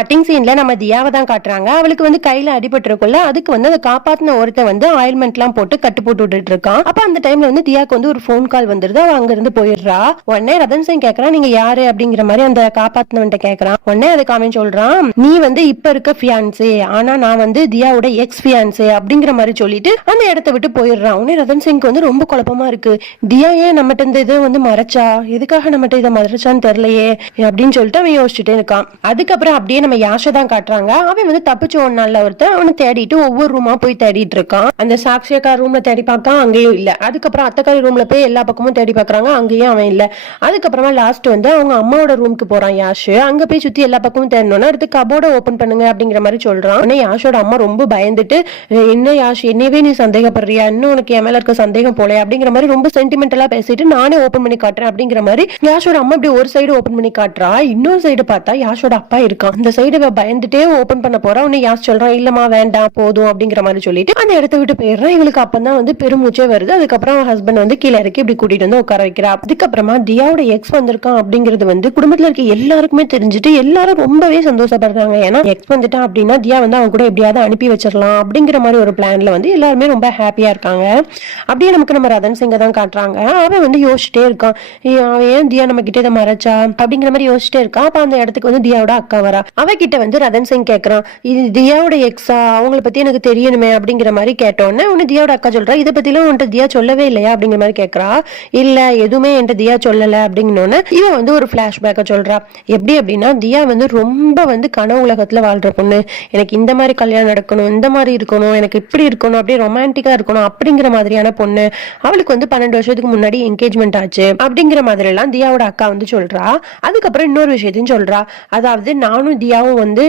Starting சீன்ல நம்ம தியாவை தான் காட்டுறாங்க. அவளுக்கு வந்து கையில அடிபட்டிருக்குள்ள அதுக்கு வந்து அதை காப்பாத்தின ஒருத்தன் வந்து ஆயில்மெண்ட்லாம் போட்டு கட்டு போட்டு விட்டுட்டு இருக்கான். அப்ப அந்த டைம்ல வந்து தியாக்கு வந்து ஒரு ஃபோன் கால் வந்துருது. அவ அங்க இருந்து போயிடுறா. உடனே ரதன் சிங் கேக்குறான் நீங்க யாரு? அப்படிங்கிற மாதிரி அந்த காப்பாத்தினவன்ட்ட கேக்குறான். உடனே அதுக்கு அவன் சொல்றான். நீ வந்து இப்ப இருக்க ஃபியான்சே ஆனா நான் வந்து தியாவோட எக்ஸ் ஃபியான்சே அப்படிங்கிற மாதிரி சொல்லிட்டு அந்த இடத்த விட்டு போயிடுறான். உடனே ரதன் சிங்க்கு வந்து ரொம்ப குழப்பமா இருக்கு. தியா ஏன் நம்மகிட்ட இந்த இதை வந்து மறைச்சா? எதுக்காக நம்மகிட்ட இதை மறைச்சான்னு தெரியலையே? அப்படின்னு சொல்லிட்டு அவன் யோசிச்சுட்டே இருக்கான். அதுக்கப்புறம் அப்படியே நம்ம யாஷை தான் காட்டுறாங்க. அவன் வந்து தப்பிச்ச ஒரு நாள்ல ஒருத்தன் அவனை தேடிட்டு ஒவ்வொரு ரூமா போய் தேடிட்டு இருக்கான். அந்த சாக்ஷியக்கார ரூம்ல தேடி பார்க்கான் அங்கேயும் இல்ல. அதுக்கப்புறம் அத்தக்காரி ரூம்ல போய் எல்லா பக்கமும் தேடி பாக்குறாங்க அங்கேயும் அவன் இல்ல. அதுக்கப்புறமா லாஸ்ட் வந்து அவங்க அம்மாவோட ரூமுக்கு போறான் யாஷ். அங்க போய் சுத்தி எல்லா பக்கமும் தேடணும்னா அடுத்து கபோர்டை ஓபன் பண்ணுங்க அப்படிங்கிற மாதிரி சொல்றான். ஆனா யாஷோட அம்மா ரொம்ப பயந்துட்டு என்ன யாஷ் என்னவே நீ சந்தேகப்படுறியா? இன்னும் உனக்கு என் மேல இருக்க சந்தேகம் போல அப்படிங்கிற மாதிரி ரொம்ப சென்டிமெண்டலா பேசிட்டு நானே ஓபன் பண்ணி காட்டுறேன். அப்படிங்கிற மாதிரி யாஷோட அம்மா இப்படி ஒரு சைடு ஓபன் பண்ணி காட்டுறா. இன்னொரு சைடு பார்த்தா யாஷோட அப்பா இருக்கான். அந்த சைடு பயந்துட்டே ஓபன் பண்ண போறா. உன்னை யார் சொல்றான் இல்லம்மா வேண்டாம் போதும் அப்படிங்கிற மாதிரி சொல்லிட்டு அந்த இடத்த விட்டு போயிடுறான் இவளுக்கு அப்பதான் வந்து பெருமூச்சே வருது. அதுக்கப்புறம் ஹஸ்பண்ட் வந்து கீழே இறக்கி இப்படி கூட்டிட்டு வந்து உட்கார வைக்கிறா. அதுக்கப்புறமா தியாவோட எக்ஸ் வந்திருக்கான் அப்படிங்கிறது வந்து குடும்பத்துல இருக்க எல்லாருக்குமே தெரிஞ்சுட்டு எல்லாரும் ரொம்பவே சந்தோஷப்படுறாங்க. ஏன்னா எக்ஸ் வந்துட்டான் அப்படின்னா தியா வந்து அவன் கூட எப்படியாவது அனுப்பி வச்சிடலாம் அப்படிங்கிற மாதிரி ஒரு பிளான்ல வந்து எல்லாருமே ரொம்ப ஹாப்பியா இருக்காங்க. அப்படியே நமக்கு நம்ம ரதன் சிங்க தான் காட்டுறாங்க. அவன் வந்து யோசிச்சுட்டே இருக்கான். அவன் ஏன் தியா நம்ம கிட்ட இதை மறைச்சா? அப்படிங்கிற மாதிரி யோசிச்சுட்டே இருக்கான் அப்ப அந்த இடத்துக்கு வந்து தியாவோட அக்கா வரா. அவகிட்ட வந்து ரதன் சிங் கேட்குறான் இது தியாவோட எக்ஸா அவங்கள பத்தி எனக்கு தெரியணுமே அப்படிங்கிற மாதிரி கேட்டோன்னே உன்னை தியாவோட அக்கா சொல்றா இதை பத்திலாம் உன்ட்ட தியா சொல்லவே இல்லையா அப்படிங்கிற மாதிரி கேட்குறா இல்ல எதுவுமே என்கிட்ட தியா சொல்லல அப்படிங்கனோன்னு இவன் வந்து ஒரு ஃப்ளாஷ்பேக்கை சொல்றா. எப்படி அப்படின்னா தியா வந்து ரொம்ப வந்து கனவு உலகத்துல வாழ்ற பொண்ணு. எனக்கு இந்த மாதிரி கல்யாணம் நடக்கணும் இந்த மாதிரி இருக்கணும் எனக்கு இப்படி இருக்கணும் அப்படியே ரொமான்டிக்கா இருக்கணும் அப்படிங்கிற மாதிரியான பொண்ணு. அவளுக்கு வந்து பன்னெண்டு வருஷத்துக்கு முன்னாடி என்கேஜ்மெண்ட் ஆச்சு அப்படிங்கிற மாதிரி எல்லாம் தியாவோட அக்கா வந்து சொல்றா. அதுக்கப்புறம் இன்னொரு விஷயத்தையும் சொல்றா. அதாவது நானும் தியா தியாவும் வந்து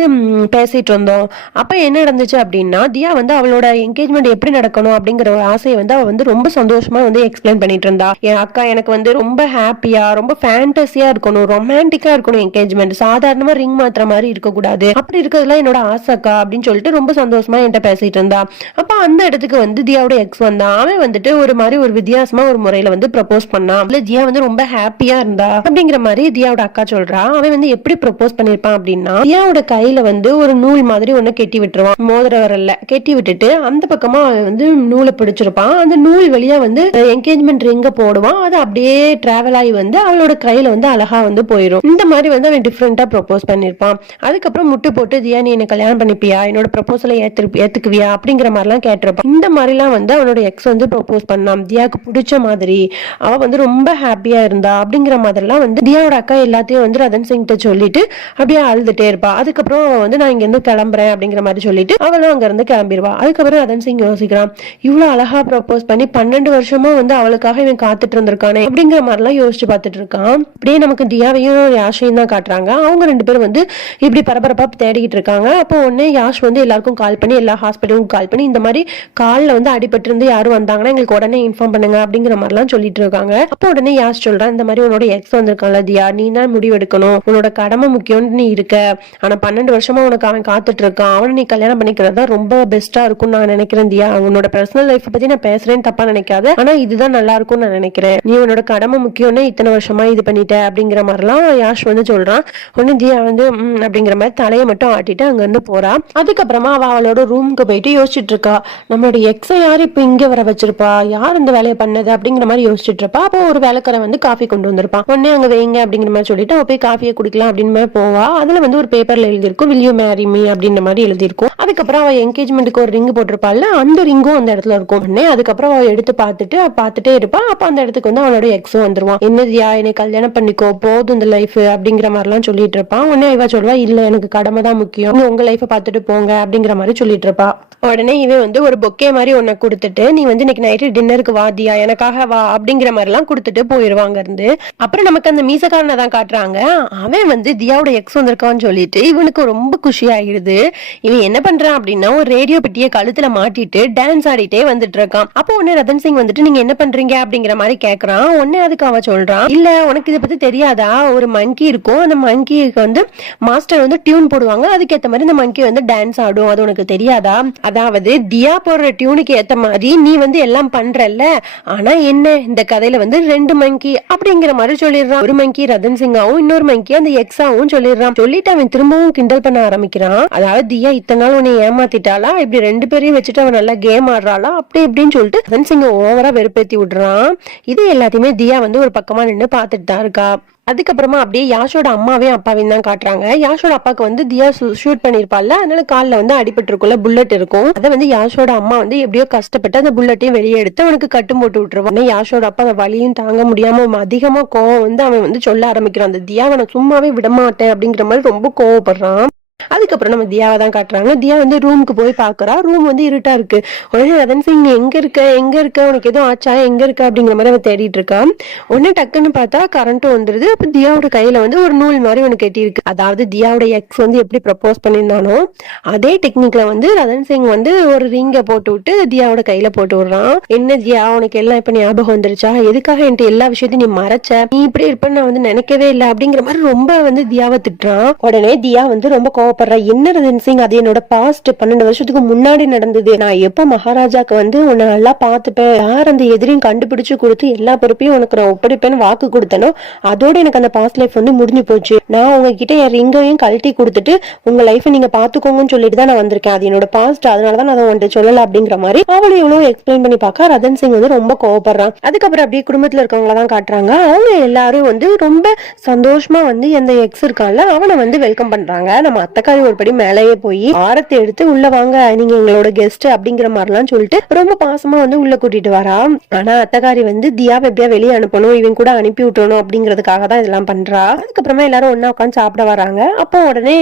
பேசிட்டு இருந்தோம் அப்போ என்ன நடந்துச்சு அப்படின்னா தியா வந்து அவளோட என்கேஜ்மெண்ட் எப்படி நடக்கணும் அப்படிங்கிற ஒரு ஆசையை வந்து அவள் வந்து ரொம்ப சந்தோஷமா வந்து எக்ஸ்பிளைன் பண்ணிட்டு இருந்தா என் அக்கா எனக்கு வந்து ரொம்ப ஹாப்பியா ரொம்ப ஃபேண்டஸியா இருக்கணும் ரொமான்டிக்கா இருக்கணும் என்கேஜ்மெண்ட் சாதாரணமா ரிங் மாத்திர மாதிரி இருக்கக்கூடாது. அப்படி இருக்கிறதுலாம் என்னோட ஆசைக்கா அப்படின்னு சொல்லிட்டு ரொம்ப சந்தோஷமா என்கிட்ட பேசிட்டு இருந்தா அப்போ அந்த இடத்துக்கு வந்து தியாவோட எக்ஸ் வந்தான் அவன் வந்துட்டு ஒரு மாதிரி ஒரு வித்தியாசமா ஒரு முறையில வந்து ப்ரப்போஸ் பண்ணான் இல்ல தியா வந்து ரொம்ப ஹாப்பியா இருந்தா அப்படிங்கிற மாதிரி தியாவோட அக்கா சொல்றா. அவன் வந்து எப்படி ப்ரப்போஸ் பண்ணிருப்பான் அப்படின்னா தியாவோட கையில வந்து ஒரு நூல் மாதிரி ஒண்ணு கெட்டி விட்டுருவான். மோதிர வரல கெட்டி விட்டுட்டு அந்த பக்கமா அவன் வந்து நூலை பிடிச்சிருப்பான். அந்த நூல் வழியா வந்து என்கேஜ்மெண்ட் ரிங்க போடுவான். அது அப்படியே டிராவல் ஆகி வந்து அவளோட கையில வந்து அழகா வந்து போயிடும் இந்த மாதிரி வந்து அவன் டிஃப்ரெண்டா ப்ரொபோஸ் பண்ணிருப்பான். அதுக்கப்புறம் முட்டு போட்டு தியா நீ என்ன கல்யாணம் பண்ணிப்பியா? என்னோட ப்ரொபோசலை ஏத்து ஏத்துக்குவியா? அப்படிங்கிற மாதிரிலாம் கேட்டிருப்பான். இந்த மாதிரிலாம் வந்து அவனோட எக்ஸ் வந்து ப்ரொபோஸ் பண்ணான். தியாக்கு பிடிச்ச மாதிரி அவ வந்து ரொம்ப ஹாப்பியா இருந்தா? அப்படிங்கிற மாதிரிலாம் வந்து தியாவோட அக்கா எல்லாத்தையும் வந்து ரதன் சிங் கிட்ட சொல்லிட்டு அப்படியே அழுதுட்டே இருப்பான் கேட்பா அதுக்கப்புறம் வந்து நான் இங்கேருந்து கிளம்புறேன் அப்படிங்கிற மாதிரி சொல்லிட்டு அவளும் அங்க இருந்து கிளம்பிடுவா. அதுக்கப்புறம் ரதன் சிங் யோசிக்கிறான் இவ்வளோ அழகா ப்ரப்போஸ் பண்ணி பன்னெண்டு வருஷமா வந்து அவளுக்காக இவன் காத்துட்டு இருந்திருக்கானே அப்படிங்கிற மாதிரிலாம் யோசிச்சு பார்த்துட்டு இருக்கான். அப்படியே நமக்கு தியாவையும் யாஷையும் தான் காட்டுறாங்க. அவங்க ரெண்டு பேரும் வந்து இப்படி பரபரப்பா தேடிக்கிட்டு இருக்காங்க. அப்போ உடனே யாஷ் வந்து எல்லாருக்கும் கால் பண்ணி எல்லா ஹாஸ்பிட்டலுக்கும் கால் பண்ணி இந்த மாதிரி காலில் வந்து அடிபட்டு இருந்து யாரும் வந்தாங்கன்னா எங்களுக்கு உடனே இன்ஃபார்ம் பண்ணுங்க அப்படிங்கிற மாதிரிலாம் சொல்லிட்டு இருக்காங்க. அப்போ உடனே யாஷ் சொல்றான் இந்த மாதிரி உன்னோட எக்ஸ் வந்திருக்கான்ல தியா நீ தான் முடிவெடுக்கணும். உன்னோட கடமை முக்கியம்னு நீ இருக்க. ஆனா பன்னெண்டு வருஷமா உனக்கு அவன் காத்துட்டு இருக்கான் அவனை நீ கல்யாணம் பண்ணிக்கிறது தான் ரொம்ப பெஸ்ட்டா இருக்கும்னு நான் நினைக்கிறேன் தியா. உன்னோட பர்சனல் லைஃப் பத்தி நான் பேசுறேன்னு தப்பா நினைக்காத. ஆனா இதுதான் நல்லா இருக்கும்னு நான் நினைக்கிறேன். நீ உன்னோட கடமை முக்கியம்னு இத்தனை வருஷமா இது பண்ணிட்ட அப்படிங்கிற மாதிரிலாம் யாஷ் வந்து சொல்றான். உடனே தியா வந்து அப்படிங்கிற மாதிரி தலையை மட்டும் ஆட்டிட்டு அங்க இருந்து போறா. அதுக்கப்புறமா அவ அவளோட ரூமுக்கு போயிட்டு யோசிச்சுட்டு இருக்கா நம்மளோட எக்ஸை யார் இப்ப இங்க வர வச்சிருப்பா? யார் இந்த வேலையை பண்ணது? அப்படிங்கிற மாதிரி யோசிச்சுட்டு இருப்பா அப்போ ஒரு வேலைக்காரன் வந்து காஃபி கொண்டு வந்திருப்பான். உடனே அங்க வைங்க அப்படிங்கிற மாதிரி சொல்லிட்டு அவள் போய் காஃபியை குடிக்கலாம் அப்படின்னு போவா. அதுல வந்து ஒரு பேப்பர்ல எழுதியிருக்கும் வில் யூ மேரி மீ அப்படின்ற மாதிரி எழுதியிருக்கும். அதுக்கப்புறம் அவ என்கேஜ்மெண்ட்டுக்கு ஒரு ரிங் போட்டிருப்பாள்ல அந்த ரிங்கும் அந்த இடத்துல இருக்கும். உடனே அதுக்கப்புறம் அவ எடுத்து பார்த்துட்டு பார்த்துட்டே இருப்பா. அப்ப அந்த இடத்துக்கு வந்து அவனோட எக்ஸும் வந்துருவான். என்னதியா என்னை கல்யாணம் பண்ணிக்கோ போதும் இந்த லைஃப் அப்படிங்கிற மாதிரிலாம் சொல்லிட்டு இருப்பான் உடனே இவ சொல்வா இல்ல எனக்கு கடமை தான் முக்கியம். உங்க லைஃபை பார்த்துட்டு போங்க அப்படிங்கிற மாதிரி சொல்லிட்டு இருப்பா. உடனே இவன் வந்து ஒரு பொக்கே மாதிரி ஒன்ன கொடுத்துட்டு நீ வந்து இன்னைக்கு நைட்டு டின்னருக்கு வா தியா எனக்காக வா அப்படிங்கிற மாதிரி எல்லாம் கொடுத்துட்டு போயிருவாங்க இருந்து. அப்புறம் நமக்கு அந்த மீசக்காரனை தான் காட்டுறாங்க. அவன் வந்து தியாவோட எக்ஸ் வந்திருக்கான்னு சொல்லிட்டு இவனுக்கு ரொம்ப குஷி ஆகிடுது இவன் என்ன பண்றான் அப்படின்னா ஒரு ரேடியோ பெட்டியை கழுத்துல மாட்டிட்டு டான்ஸ் ஆடிட்டே வந்துட்டு இருக்கான். அப்போ உடனே ரதன் சிங் வந்துட்டு நீங்க என்ன பண்றீங்க? அப்படிங்கிற மாதிரி கேக்குறான். உடனே அதுக்கு அவன் சொல்றான் இல்ல உனக்கு இதை பத்தி தெரியாதா? ஒரு மங்கி இருக்கும். அந்த மங்கிக்கு வந்து மாஸ்டர் வந்து டியூன் போடுவாங்க. அதுக்கேத்த மாதிரி இந்த மங்கி வந்து டான்ஸ் ஆடும். அது உனக்கு தெரியாதா? அதாவது தியா போடுற டியூனுக்கு ஏத்த மாதிரி நீ வந்து எல்லாம் பண்றல்ல. ஆனா என்ன? இந்த கதையில வந்து ரெண்டு மங்கி அப்படிங்கிற மாதிரி சொல்லிடுறான். ஒரு மங்கி ரதன் சிங்காவும் இன்னொரு மங்கி அந்த எக்ஸாவும் சொல்லிடுறான். சொல்லிட்டு அவன் திரும்பவும் கிண்டல் பண்ண ஆரம்பிக்கிறான். அதாவது தியா இத்தனை நாள் உன்னை ஏமாத்திட்டாளா? இப்படி ரெண்டு பேரையும் வச்சுட்டு அவன் நல்லா கேம் ஆடுறாளா? அப்படி இப்படின்னு சொல்லிட்டு ரத்தன் சிங்க ஓவரா வெறுப்பேத்தி விடுறான். இது எல்லாத்தையுமே தியா வந்து ஒரு பக்கமா நின்று பார்த்துட்டு தான் இருக்கா. அதுக்கப்புறமா அப்படியே யாஷோட அம்மாவையும் அப்பாவையும் தான் காட்டுறாங்க. யாஷோட அப்பாவுக்கு வந்து தியா ஷூட் பண்ணிருப்பாள்ல. அதனால காலில் வந்து அடிபட்டிருக்குள்ள புல்லட் இருக்கும். அதை வந்து யாஷோட அம்மா வந்து எப்படியோ கஷ்டப்பட்டு அந்த புல்லட்டையும் வெளியே எடுத்து அவனுக்கு கட்டும் போட்டு விட்டுருவான் யாஷோட அப்பா அந்த வலியும் தாங்க முடியாம அதிகமா கோவம் வந்து அவன் வந்து சொல்ல ஆரம்பிக்கிறான். அந்த தியாவை நான் சும்மாவே விடமாட்டேன் அப்படிங்கிற மாதிரி ரொம்ப கோவப்படுறான். அதுக்கப்புறம் நம்ம தியாவை தான் காட்டுறாங்க. தியா வந்து ரூமுக்கு போய் பாக்குறா. ரூம் வந்து இருட்டா இருக்கு. உடனே ரதன் சிங் எங்க இருக்க? எங்க இருக்க? உனக்கு எதுவும் ஆச்சா? எங்க இருக்க? அப்படிங்கிற மாதிரி அவன் தேடிட்டு இருக்கான் உடனே டக்குன்னு பார்த்தா கரண்ட்டும் வந்துருது. அப்ப தியாவோட கையில வந்து ஒரு நூல் மாதிரி உனக்கு கட்டி இருக்கு. அதாவது தியாவோட எக்ஸ் வந்து எப்படி ப்ரப்போஸ் பண்ணியிருந்தானோ அதே டெக்னிக்ல வந்து ரதன் சிங் வந்து ஒரு ரிங்கை போட்டு விட்டு தியாவோட கையில போட்டு விடுறான். என்ன தியா? உனக்கு எல்லாம் இப்ப ஞாபகம் வந்துருச்சா? எதுக்காக என்கிட்ட எல்லா விஷயத்தையும் நீ மறைச்ச? நீ இப்படி இருப்பேன்னு நான் வந்து நினைக்கவே இல்லை. அப்படிங்கிற மாதிரி ரொம்ப வந்து தியாவை திட்டுறான். உடனே தியா வந்து ரொம்ப கோவப்படுற. என்ன ரதன் சிங் அது என்னோட பாஸ்ட் பன்னெண்டு வருஷத்துக்கு முன்னாடி நடந்தது. நான் எப்ப மகாராஜாக்கு வந்து உன்னை நல்லா பார்த்துப்பேன்? யார் அந்த எதிரியும் கண்டுபிடிச்சு கொடுத்து எல்லா பொறுப்பையும் உனக்கு நான் ஒப்படைப்பேன்னு வாக்கு கொடுத்தனோ அதோட எனக்கு அந்த பாஸ்ட் லைஃப் வந்து முடிஞ்சு போச்சு. நான் உங்ககிட்ட என் ரிங்கையும் கழட்டி கொடுத்துட்டு உங்க லைஃபை நீங்க பாத்துக்கோங்கன்னு சொல்லிட்டு தான் நான் வந்திருக்கேன். அது என்னோட பாஸ்ட் அதனால தான் நான் அதை உன்கிட்ட சொல்லல அப்படிங்கிற மாதிரி அவளை எவ்வளவு எக்ஸ்பிளைன் பண்ணி பார்க்க. ரதன் சிங் வந்து ரொம்ப கோவப்படுறான். அதுக்கப்புறம் அப்படியே குடும்பத்துல இருக்கவங்கள தான் காட்டுறாங்க. அவங்க எல்லாரும் வந்து ரொம்ப சந்தோஷமா வந்து எந்த எக்ஸ் இருக்கான்ல அவனை வந்து வெல்கம் பண்றாங்க. நம்ம அத்தக்காரி ஒரு படி மேலேயே போய் ஆரத்தை எடுத்து உள்ள வாங்க நீங்க எங்களோட கெஸ்ட் அப்படிங்கிற மாதிரிலாம் சொல்லிட்டு ரொம்ப பாசமா வந்து உள்ள கூட்டிட்டு வரா. ஆனா அத்தகாரி வந்து தியா எப்படியா வெளியே அனுப்பணும் இவன் கூட அனுப்பி விட்டணும் அப்படிங்கிறதுக்காக தான் இதெல்லாம் பண்றா. அதுக்கப்புறமா எல்லாரும் ஒண்ணா உட்காந்து சாப்பிட வராங்க. அப்போ உடனே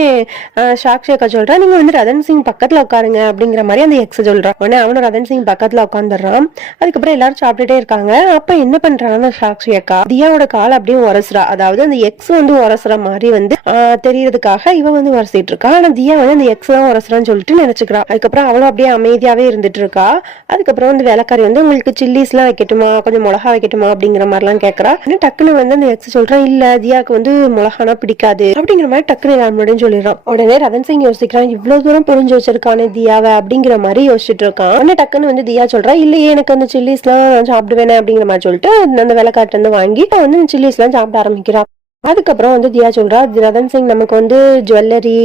அஹ், சாக்ஷி அக்கா சொல்றா நீங்க வந்து ரதன் சிங் பக்கத்துல உட்காருங்க அப்படிங்கிற மாதிரி அந்த எக்ஸ் சொல்றான் உடனே அவனும் ரதன் சிங் பக்கத்துல உட்காந்துடுறான் அதுக்கப்புறம் எல்லாரும் சாப்பிட்டுட்டே இருக்காங்க. அப்ப என்ன பண்றாங்கன்னா சாக்ஷி அக்கா தியாவோட கால் அப்படியே உரசுறா. அதாவது அந்த எக்ஸ் வந்து உரசுற மாதிரி வந்து ஆஹ், தெரியறதுக்காக இவ வந்து பேசிட்டு இருக்கா ஆனா தியா வந்து அந்த எக்ஸ் தான் உரசுறான்னு சொல்லிட்டு நினைச்சுக்கிறா. அதுக்கப்புறம் அவளும் அப்படியே அமைதியாவே இருந்துட்டு இருக்கா அதுக்கப்புறம் வந்து வேலைக்காரி வந்து உங்களுக்கு சில்லிஸ் எல்லாம் வைக்கட்டுமா? கொஞ்சம் மிளகா வைக்கட்டுமா? அப்படிங்கிற மாதிரிலாம் கேக்குறா. ஆனா டக்குன்னு வந்து அந்த எக்ஸ் சொல்றான் இல்ல தியாக்கு வந்து மிளகானா பிடிக்காது. அப்படிங்கிற மாதிரி டக்குன்னு எல்லாரும் சொல்லிடுறான் உடனே ரதன் சிங் யோசிக்கிறான் இவ்வளவு தூரம் புரிஞ்சு வச்சிருக்கானே தியாவை அப்படிங்கிற மாதிரி யோசிச்சுட்டு இருக்கான் உடனே டக்குன்னு வந்து தியா சொல்றா இல்லையே எனக்கு அந்த சில்லிஸ் எல்லாம் நான் சாப்பிடுவேனே அப்படிங்கிற மாதிரி சொல்லிட்டு அந்த வேலைக்காட்டு வந்து வாங்கி வந்து சில்லிஸ் எல்லாம் சாப்பிட ஆரம்பிக்கிறான் அதுக்கப்புறம் வந்து தியா சொல்றா ரதன் சிங் நமக்கு வந்து ஜுவல்லரி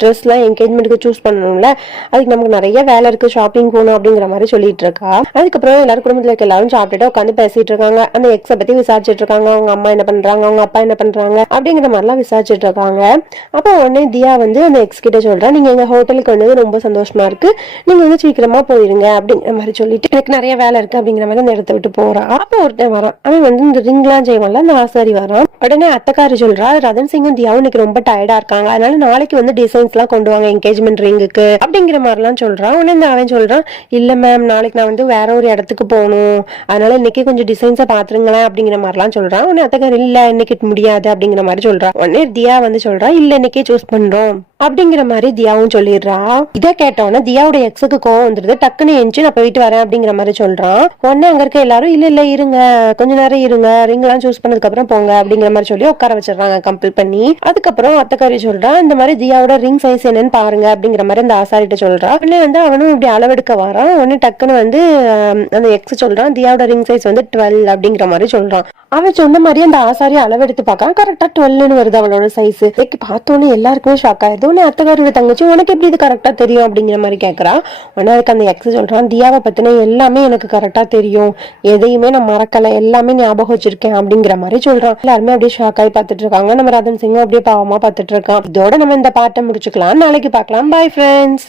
ட்ரெஸ்லாம் என்கேஜ்மெண்ட்டுக்கு சூஸ் பண்ணணும்ல. அதுக்கு நமக்கு நிறைய வேலை இருக்கு ஷாப்பிங் போகணும் அப்படிங்கிற மாதிரி சொல்லிட்டு இருக்கா. அதுக்கப்புறம் எல்லாரும் குடும்பத்துல இருக்க எல்லாரும் சாப்பிட்டுட்டு உட்காந்து பேசிட்டு இருக்காங்க. அந்த எக்ஸை பத்தி விசாரிச்சுட்டு இருக்காங்க. அவங்க அம்மா என்ன பண்றாங்க? அவங்க அப்பா என்ன பண்றாங்க? அப்படிங்கிற மாதிரிலாம் விசாரிச்சுட்டு இருக்காங்க. அப்போ உடனே தியா வந்து அந்த எக்ஸ் கிட்ட சொல்றா நீங்க எங்க ஹோட்டலுக்கு வந்தது ரொம்ப சந்தோஷமா இருக்கு. நீங்க வந்து சீக்கிரமா போயிருங்க அப்படிங்கிற மாதிரி சொல்லிட்டு எனக்கு நிறைய வேலை இருக்கு அப்படிங்கிற மாதிரி அந்த இடத்த விட்டு போறா. அப்போ ஒருத்தன் வரான். அவன் வந்து இந்த ரிங்லாம் செய்வான்ல அந்த ஆசாரி வரான். உடனே அத்தக்காரி சொல்றா ரதன் சிங்கும் தியாவும் இன்னைக்கு ரொம்ப டயர்டா இருக்காங்க. அதனால நாளைக்கு வந்து டிசைன்ஸ் எல்லாம் கொண்டு வாங்க என்கேஜ்மெண்ட் ரிங்குக்கு அப்படிங்கிற மாதிரிலாம் சொல்றான் உடனே இந்த அவன் சொல்றான் இல்ல மேம் நாளைக்கு நான் வந்து வேற ஒரு இடத்துக்கு போகணும். அதனால இன்னைக்கு கொஞ்சம் டிசைன்ஸை பாத்துருங்களேன் அப்படிங்கிற மாதிரிலாம் சொல்றான் உடனே அத்தக்காரி இல்ல இன்னைக்கு முடியாது அப்படிங்கிற மாதிரி சொல்றான் உடனே தியா வந்து சொல்றா இல்ல இன்னைக்கே சூஸ் பண்றோம். அப்படிங்கிற மாதிரி தியாவும் சொல்லிடுறா. இதை கேட்டோன்னே தியாவோட எக்ஸுக்கு கோவம் வந்துருது டக்குன்னு எஞ்சி நான் போயிட்டு வரேன் அப்படிங்கிற மாதிரி சொல்றான். உடனே அங்க இருக்க எல்லாரும் இல்ல இல்ல இருங்க. கொஞ்ச நேரம் இருங்க. ரிங்லாம் சூஸ் பண்ணதுக்கு அப்புறம் போங்க. அப்படிங்கிற மாதிரி சொல்லி உட்கார வச்சிடறாங்க கம்பல் பண்ணி. அதுக்கப்புறம் அத்தக்காரி சொல்றான் இந்த மாதிரி தியாவோட ரிங் சைஸ் என்னன்னு பாருங்க. அப்படிங்கிற மாதிரி அந்த ஆசாரிட்ட சொல்றான் உடனே வந்து அவனும் இப்படி அளவெடுக்க வரான். உடனே டக்குன்னு வந்து அந்த எக்ஸ் சொல்றான் தியாவோட ரிங் சைஸ் வந்து டுவெல் அப்படிங்கிற மாதிரி சொல்றான். அவன் சொன்ன மாதிரி அந்த ஆசாரி அளவெடுத்து பார்க்கறான். கரெக்டா டுவெல்னு வருது அவளோட சைஸ் பார்த்தோன்னே எல்லாருக்குமே ஷாக் ஆயிருது உடனே அத்தகாரோட தங்கச்சி உனக்கு எப்படி இது கரெக்டாக தெரியும்? அப்படிங்கிற மாதிரி கேட்குறா உடனே அதுக்கு அந்த எக்ஸ் சொல்றான் தியாவை பத்தின எல்லாமே எனக்கு கரெக்டா தெரியும். எதையுமே நான் மறக்கல. எல்லாமே ஞாபகம் வச்சிருக்கேன். அப்படிங்கிற மாதிரி சொல்றான். எல்லாருமே அப்படியே ஷாக் ஆகி பார்த்துட்டு இருக்காங்க. நம்ம ரதன் சிங்கும் அப்படியே பாவமா பார்த்துட்டு இருக்கான். இதோட நம்ம இந்த பாட்டை முடிச்சுக்கலாம். நாளைக்கு பார்க்கலாம். Bye friends